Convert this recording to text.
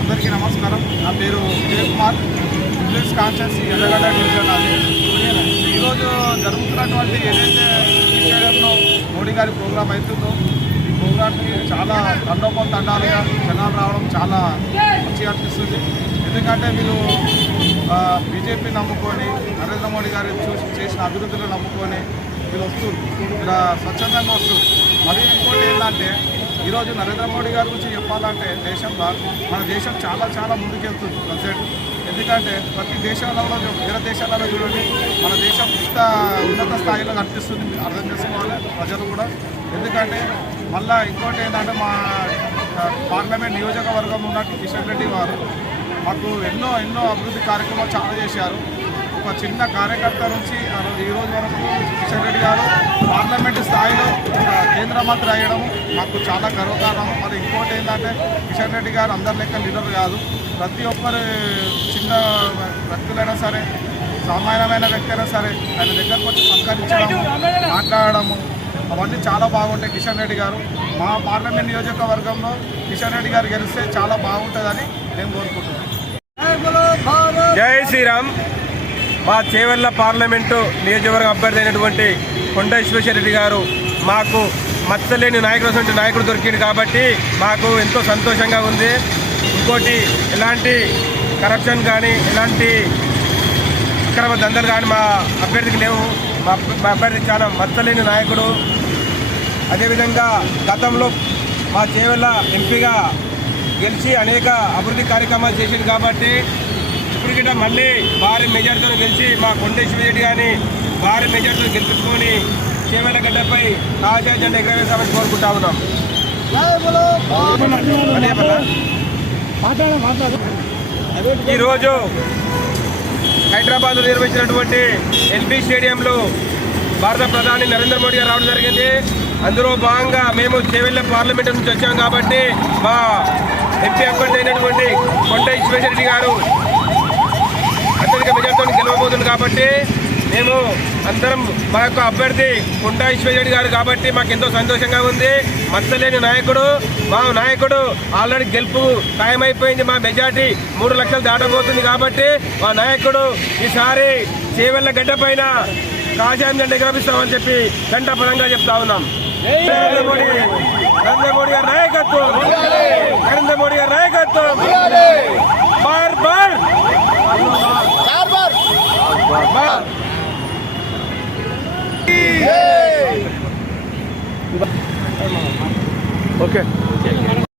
అందరికీ నమస్కారం. నా పేరు విజయ్ కుమార్, ముస్లిమ్స్ కాన్స్టిట్యున్సీ ఎర్రగడ్డ డివిజన్. అది ఈరోజు జరుగుతున్నటువంటి ఏదైతే స్టేడియంలో మోడీ గారి ప్రోగ్రాం అవుతుందో ఈ ప్రోగ్రాంకి చాలా తండాలుగా జనాలు రావడం చాలా మంచిగా అనిపిస్తుంది. ఎందుకంటే వీళ్ళు బీజేపీ నమ్ముకొని నరేంద్ర మోడీ గారు చేసిన అభివృద్ధిలో నమ్ముకొని వీళ్ళు వస్తుంది, ఇలా స్వచ్ఛందంగా వస్తుంది. మరి ఇంకోటి ఏంటంటే ఈరోజు నరేంద్ర మోడీ గారి గురించి చెప్పాలంటే దేశంలో మన దేశం చాలా చాలా ముందుకెళ్తుంది ప్రజెంట్. ఎందుకంటే ప్రతి దేశాలలో వేరే దేశాలలో చూడండి మన దేశం ఇంత ఉన్నత స్థాయిలో కనిపిస్తుంది, అర్థం చేసుకోవాలి ప్రజలు కూడా. ఎందుకంటే మళ్ళీ ఇంకోటి ఏంటంటే మా పార్లమెంట్ నియోజకవర్గంలో ఉన్న కిషన్ రెడ్డి వారు మాకు ఎన్నో అభివృద్ధి కార్యక్రమాలు చాలా చేశారు. ఒక చిన్న కార్యకర్త నుంచి ఈరోజు వరకు కిషన్ రెడ్డి గారు పార్లమెంటు స్థాయిలో కేంద్ర మంత్రి అయ్యడం మాకు చాలా గర్వకారణం. మరి ఇంకోటి ఏంటంటే కిషన్ రెడ్డి గారు అందరి లెక్క లీడర్ కాదు, ప్రతి ఒక్కరు చిన్న వ్యక్తులైనా సరే సామాన్యమైన వ్యక్తి అయినా సరే ఆయన దగ్గరకు వచ్చి సత్కరించడము మాట్లాడడము అవన్నీ చాలా బాగుంటాయి. కిషన్ రెడ్డి గారు మా పార్లమెంట్ నియోజకవర్గంలో కిషన్ రెడ్డి గారు గెలిస్తే చాలా బాగుంటుందని నేను కోరుకుంటున్నాను. జై శ్రీరామ్. మా చేవెళ్ళ పార్లమెంటు నియోజకవర్గ అభ్యర్థి అయినటువంటి కొండ విశ్వేశ్వరరెడ్డి గారు మాకు మచ్చలేని నాయకుడు దొరికింది కాబట్టి మాకు ఎంతో సంతోషంగా ఉంది. ఇంకోటి ఎలాంటి కరప్షన్ కానీ ఎలాంటి అక్రమ దందలు కానీ మా అభ్యర్థికి లేవు. మా అభ్యర్థి చాలా మచ్చలేని నాయకుడు. అదేవిధంగా గతంలో మా చేవెళ్ళ ఎంపీగా గెలిచి అనేక అభివృద్ధి కార్యక్రమాలు చేసింది కాబట్టి ఇప్పుడు మళ్ళీ భారీ మెజార్టీతో గెలిచి మా కొండ విశ్వేశ్వరరెడ్డి గారిని భారీ మెజార్టీతో గెలిపించుకొని చేవెళ్ళ గడ్డపై కాషాయ జెండా ఎగరవేశామని కోరుకుంటా ఉన్నాం. ఈరోజు హైదరాబాద్లో నిర్వహించినటువంటి ఎల్బీ స్టేడియంలో భారత ప్రధాని నరేంద్ర మోడీ గారు రావడం జరిగింది. అందులో భాగంగా మేము చేవెళ్ళ పార్లమెంట్ నుంచి వచ్చాం కాబట్టి మా ఎంపీ అభ్యర్థి అయినటువంటి కొండ విశ్వేశ్వరరెడ్డి గారు అత్యధిక మెజార్టీతో గెలవబోతుంది కాబట్టి మేము అందరం మా యొక్క అభ్యర్థి కొండ విశ్వేశ్వరరెడ్డి గారు కాబట్టి మాకు ఎంతో సంతోషంగా ఉంది. మచ్చలేని నాయకుడు, మా నాయకుడు ఆల్రెడీ గెలుపు ఖాయమైపోయింది. మా మెజార్టీ 3 లక్షలు దాటబోతుంది కాబట్టి మా నాయకుడు ఈసారి చేవెళ్ళ గడ్డ పైన కాషాయం జెండా ఎగరవేస్తామని చెప్పి ఘంటాపరంగా చెప్తా ఉన్నాం. నరేంద్ర మోడీ గారి నాయకత్వం, నరేంద్ర మోడీ గారి నాయకత్వం. Bar bar okay.